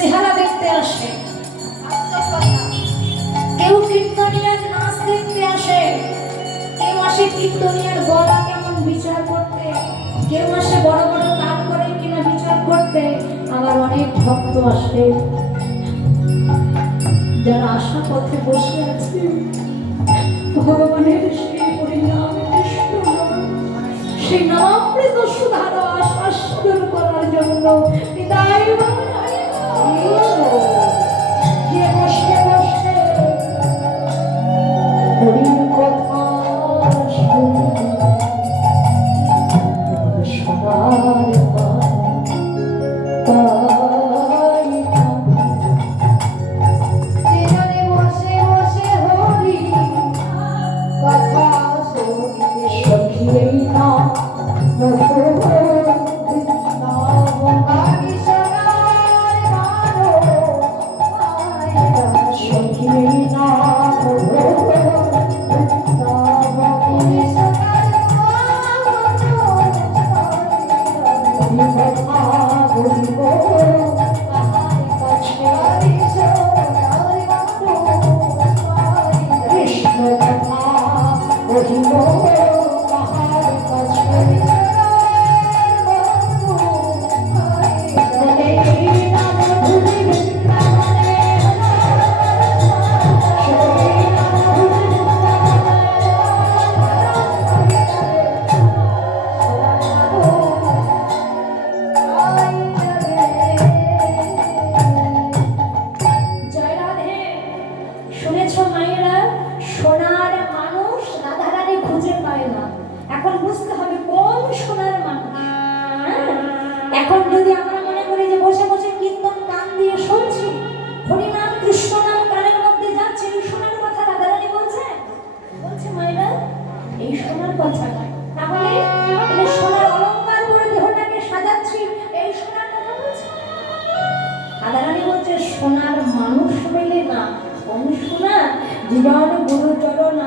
চেহারা দেখতে আসে, কেউ কীর্তনিয়ার নাচ দেখতে আসে, কেউ আসে কীর্তনিয়ার গলা কেমন বিচার করতে, কেউ আসে বড় বড় তাল করে কিনা বিচার করতে। আবার অনেক ভক্ত আসে যারা আশা পথে বসে আছে ভগবানের সেই পরিণাম কৃষ্ণ সেই নামামৃত সুধার আশ্বাস দূর করার জন্য। বিদায় যে বসে বসে হরির কথা শোনার এখন যদি আমরা মনে করি যে বসে বসে কীর্তন গান দিয়ে শুনছি, হরিনাম কৃষ্ণ নাম কানের মধ্যে যাচ্ছে, এই শোনার কথা রাধারানী বলছে মায়েরা, এই শোনার কথা নয়। তাহলে সোনার অলঙ্কার করে দেহটাকে সাজাচ্ছি, এই শোনার কথা বলছে রাধারানী বলছে সোনার মানুষ মেলে না, কোন সোনা জীবন গুরু চরণ